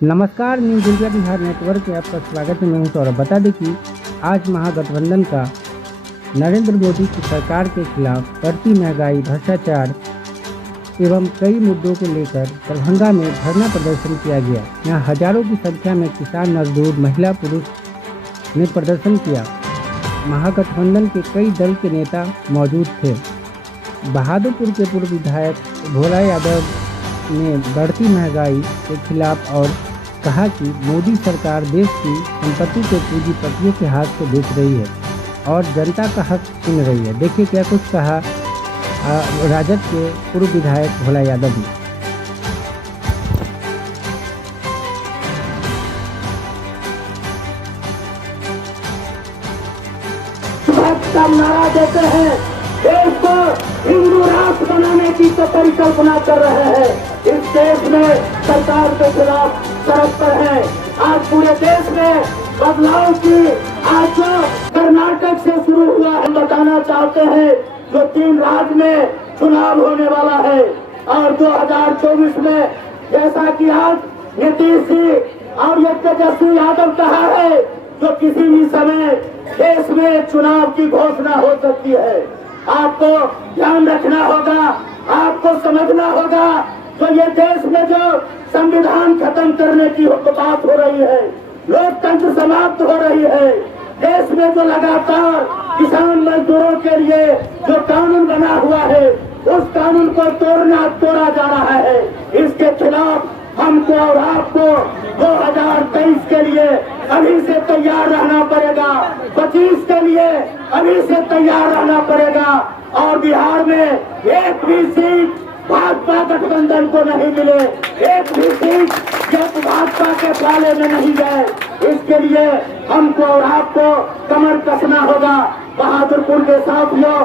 नमस्कार, news India Bihar network में आपका स्वागत है। मैं हूं सौरभ। बता दें कि आज महागठबंधन का नरेंद्र मोदी की सरकार के खिलाफ बढ़ती महंगाई, भ्रष्टाचार एवं कई मुद्दों को लेकर दरभंगा में धरना प्रदर्शन किया गया। यहां हजारों की संख्या में किसान, मजदूर, महिला, पुरुष ने प्रदर्शन किया। महागठबंधन के कई दल के नेता मौजूद थे। बहादुरपुर के पूर्व विधायक भोला यादव ने बढ़ती महंगाई के खिलाफ और कहा कि मोदी सरकार देश की संपत्ति को पूंजीपतियों के हाथ से बेच रही है और जनता का हक छीन रही है। देखिए क्या कुछ कहा राजद के पूर्व विधायक भोला यादव ने। का नारा देते हैं, देश को हिंदू राष्ट्र बनाने की तो परिकल्पना कर रहे हैं। इस देश में सरकार के खिलाफ सड़क पर है। आज पूरे देश में बदलाव की आज जो कर्नाटक से शुरू हुआ है, बताना चाहते हैं जो 3 राज्य में चुनाव होने वाला है और 2024 में जैसा कि आज नीतीश जी और ये तेजस्वी यादव कहा है, जो किसी भी समय देश में चुनाव की घोषणा हो सकती है। आपको ध्यान रखना होगा, आपको समझना होगा, तो ये देश में जो संविधान खत्म करने की बात हो रही है, लोकतंत्र समाप्त हो रही है, देश में जो लगातार किसान मजदूरों के लिए जो कानून बना हुआ है, उस कानून को तोड़ा जा रहा है। इसके खिलाफ हमको और आपको 2023 के लिए अभी से तैयार रहना पड़ेगा, 25 के लिए अभी से तैयार रहना पड़ेगा। और बिहार में एक भी सीट भाजपा गठबंधन को नहीं मिले, एक भी सीट जब भाजपा के पाले में नहीं जाए, इसके लिए हमको और आपको कमर कसना होगा। बहादुरपुर के साथियों,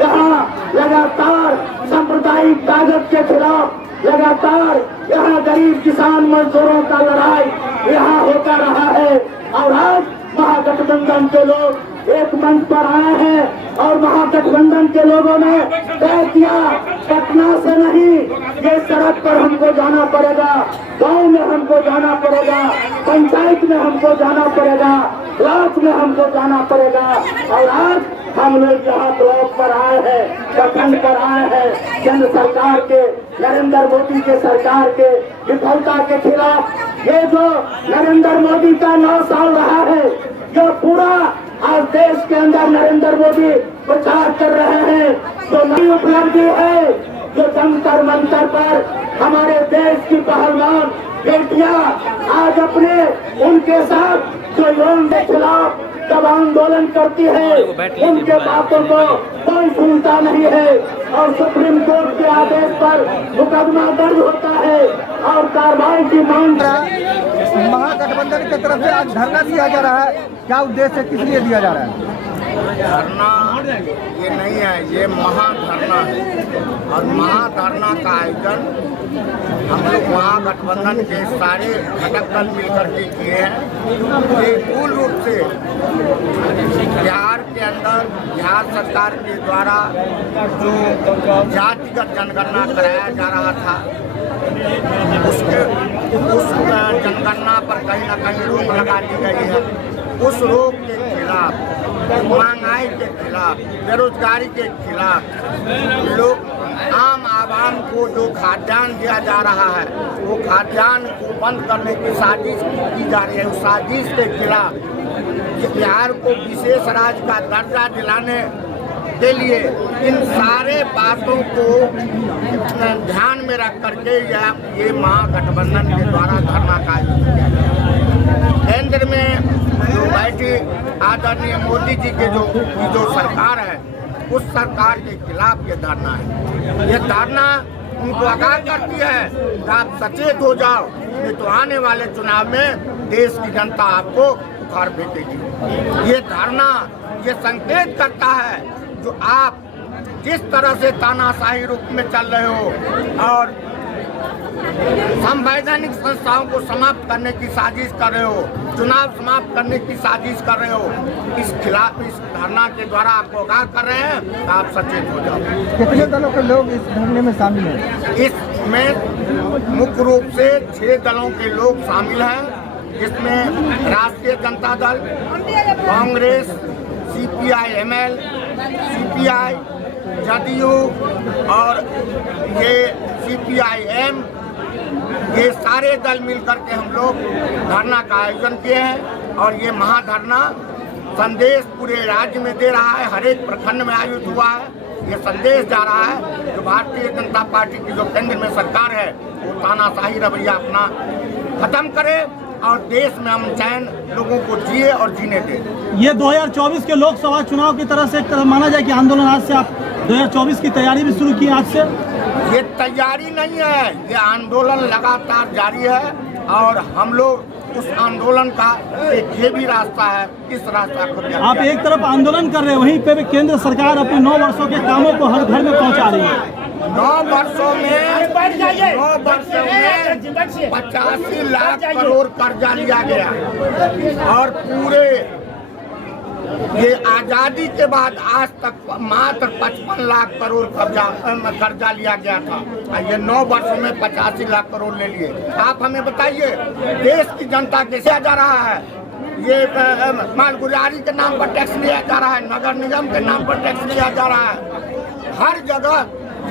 यहाँ लगातार सांप्रदायिक ताकत के खिलाफ लगातार यहाँ गरीब किसान मजदूरों का लड़ाई यहाँ होता रहा है और आज महागठबंधन के लोग एक मंच पर आए हैं और महागठबंधन के लोगों ने तय किया, पटना से नहीं, ये सड़क पर हमको जाना पड़ेगा, गांव में हमको जाना पड़ेगा, पंचायत में हमको जाना पड़ेगा, ब्लॉक में हमको जाना पड़ेगा। और आज हम लोग यहाँ ब्लॉक पर आए हैं, प्रखंड पर आए हैं, केंद्र सरकार के, नरेंद्र मोदी के सरकार के विफलता के खिलाफ। ये जो नरेंद्र मोदी का 9 साल रहा है, जो पूरा आज देश के अंदर नरेंद्र मोदी प्रचार कर रहे हैं, जो नई उपलब्धि है, जो जंतर मंतर पर हमारे देश की पहलवान बेटियां आज अपने उनके साथ जो यौन के खिलाफ जब आंदोलन करती है, उनके बातों को कोई सुनता नहीं है और सुप्रीम कोर्ट के आदेश पर मुकदमा दर्ज होता है और कार्रवाई की मांग। महागठबंधन की तरफ से आज धरना दिया जा रहा है, क्या उद्देश्य है, किस लिए दिया जा रहा है? धरना ये नहीं है, ये महाधरना है और महाधरना का आयोजन हम लोग महागठबंधन के सारे घटक दल मिलकर के किए हैं। ये मूल रूप से बिहार के अंदर बिहार सरकार के द्वारा जो जातिगत जनगणना कराया जा रहा था, उस जनगणना पर कहीं न कहीं रोक लगा दी गई है। उस रोक के खिलाफ, महंगाई के खिलाफ, बेरोजगारी के खिलाफ लोग आम आवाम को जो खाद्यान्न दिया जा रहा है, वो खाद्यान्न को बंद करने की साजिश की जा रही है। उस साजिश के खिलाफ बिहार को विशेष राज्य का दर्जा दिलाने के लिए इन सारे बातों को ध्यान में रख करके ये महागठबंधन के द्वारा धरना का आयोजन किया गया। केंद्र में जो बैठी आदरणीय मोदी जी के जो सरकार है, उस सरकार के खिलाफ ये धरना है। ये धरना उनको आगाह करती है कि आप सचेत हो जाओ, नहीं तो आने वाले चुनाव में देश की जनता आपको उखाड़ फेंकेगी। ये धरना ये संकेत करता है जो आप जिस तरह से तानाशाही रूप में चल रहे हो और संवैधानिक संस्थाओं को समाप्त करने की साजिश कर रहे हो, चुनाव समाप्त करने की साजिश कर रहे हो, इस खिलाफ इस धरना के द्वारा आपको आगाह कर रहे हैं, आप सचेत हो जाओ। कितने दलों के लोग इस धरने में शामिल हैं? इसमें मुख्य रूप से 6 दलों के लोग शामिल हैं, जिसमें राष्ट्रीय जनता दल, कांग्रेस, CPI-ML, CPI, जदयू और ये CPI-M, ये सारे दल मिलकर के हम लोग धरना का आयोजन किए हैं। और ये महाधरना संदेश पूरे राज्य में दे रहा है, हर एक प्रखंड में आयोजित हुआ है। ये संदेश जा रहा है कि भारतीय जनता पार्टी की जो केंद्र में सरकार है वो तानाशाही रवैया अपना खत्म करे और देश में हम चैन लोगों को जिए और जीने दे। ये 2024 के लोकसभा चुनाव की तरह से एक तरह माना जाए कि आंदोलन आज से आप 2024 की तैयारी भी शुरू की आज से? ये तैयारी नहीं है, ये आंदोलन लगातार जारी है और हम लोग उस आंदोलन का एक ये भी रास्ता है, इस रास्ता को आप एक तरफ आंदोलन कर रहे हैं, वहीं पे भी केंद्र सरकार अपने 9 वर्षों के कामों को हर घर में पहुंचा रही है। 9 वर्षों में 85 लाख करोड़ कर्जा लिया गया और पूरे ये आजादी के बाद आज तक मात्र 55 लाख करोड़ कर्जा लिया गया था। ये 9 वर्षों में 85 लाख करोड़ ले लिए। आप हमें बताइए देश की जनता कैसे जा रहा है? ये मालगुजारी के नाम पर टैक्स लिया जा रहा है, नगर निगम के नाम पर टैक्स लिया जा रहा है, हर जगह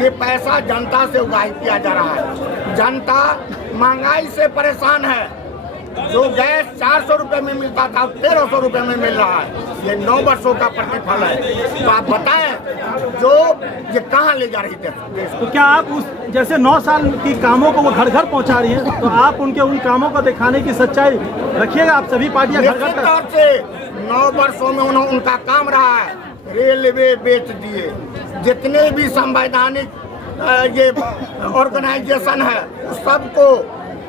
ये पैसा जनता से उगाही किया जा रहा है। जनता महंगाई से परेशान है। जो गैस 400 रुपए में मिलता था 1300 रुपए में मिल रहा है। ये 9 वर्षों का प्रतिफल है। तो आप बताएं जो ये कहाँ ले जा रही थी? तो क्या आप उस जैसे 9 साल की कामों को वो घर घर पहुंचा रही है, तो आप उनके उन कामों को दिखाने की सच्चाई रखिएगा? आप सभी पार्टियां घर घर तौर से 9 वर्षों में उनका काम रहा है। रेलवे बेच दिए, जितने भी संवैधानिक ये ऑर्गेनाइजेशन है सबको,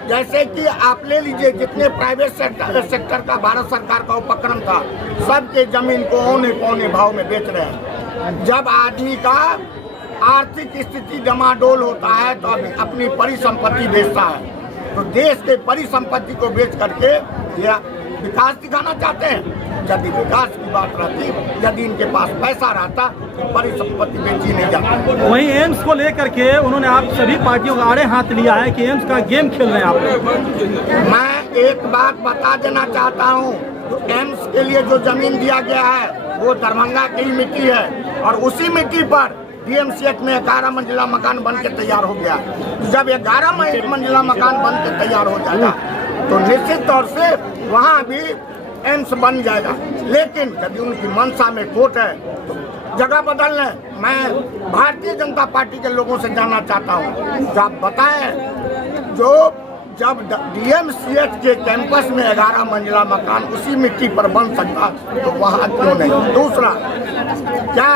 जैसे कि आप ले लीजिए जितने प्राइवेट सेक्टर का भारत सरकार का उपक्रम था, सबके जमीन को औने पौने भाव में बेच रहे हैं। जब आदमी का आर्थिक स्थिति डमाडोल होता है तो अपनी परिसंपत्ति बेचता है। तो देश के परिसंपत्ति को बेच करके ये विकास दिखाना चाहते हैं। यदि विकास की बात रहती, यदि इनके पास पैसा रहता तो परिसंपत्ति बेची नहीं जाती। वहीं एम्स को लेकर के उन्होंने आप सभी पार्टियों का आड़े हाथ लिया है कि एम्स का गेम खेल रहे हैं आप लोग। मैं एक बात बता देना चाहता हूँ, तो एम्स के लिए जो जमीन दिया गया है वो दरभंगा की मिट्टी है और उसी मिट्टी पर DMCH में 11 मंजिला मकान बन के तैयार हो गया। जब 11 मंजिला मकान बन के तैयार हो जाएगा तो निश्चित तौर से वहाँ भी एम्स बन जाएगा। लेकिन यदि उनकी मंशा में खोट है तो जगह बदल लें। मैं भारतीय जनता पार्टी के लोगों से जानना चाहता हूँ, तो आप बताएं जो जब DMCH के कैंपस में 11 मंजिला मकान उसी मिट्टी पर बन सकता तो वहाँ क्यों नहीं? दूसरा, क्या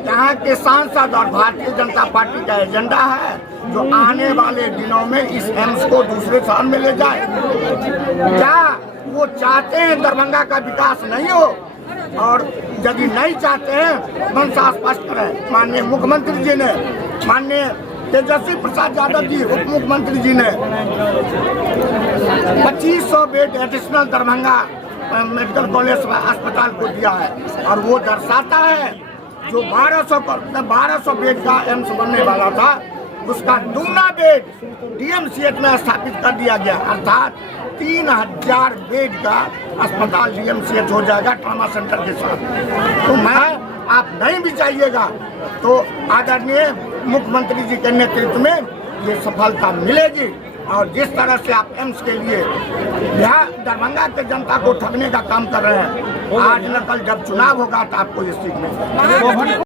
यहाँ के सांसद और भारतीय जनता पार्टी का एजेंडा है जो आने वाले दिनों में इस एम्स को दूसरे स्थान में ले जाए? क्या वो चाहते हैं दरभंगा का विकास नहीं हो? और यदि नहीं चाहते हैं मंशा स्पष्ट करें। माननीय मुख्यमंत्री जी ने, माननीय तेजस्वी प्रसाद यादव जी उप मुख्यमंत्री जी ने 2500 bed additional Darbhanga medical college अस्पताल को दिया है और वो दर्शाता है जो 1200 बेड का एम्स बनने वाला था उसका 2 बेड DMCH में स्थापित कर दिया गया, अर्थात 3000 बेड का अस्पताल DMCH हो जाएगा ट्रॉमा सेंटर के साथ। तो मैं आप नहीं भी चाहिएगा तो आदरणीय मुख्यमंत्री जी के नेतृत्व में ये सफलता मिलेगी। और जिस तरह से आप एम्स के लिए यहाँ दरभंगा के जनता को ठगने का काम कर रहे हैं, आज न कल जब चुनाव होगा तो आपको ये सीख मिलेगी।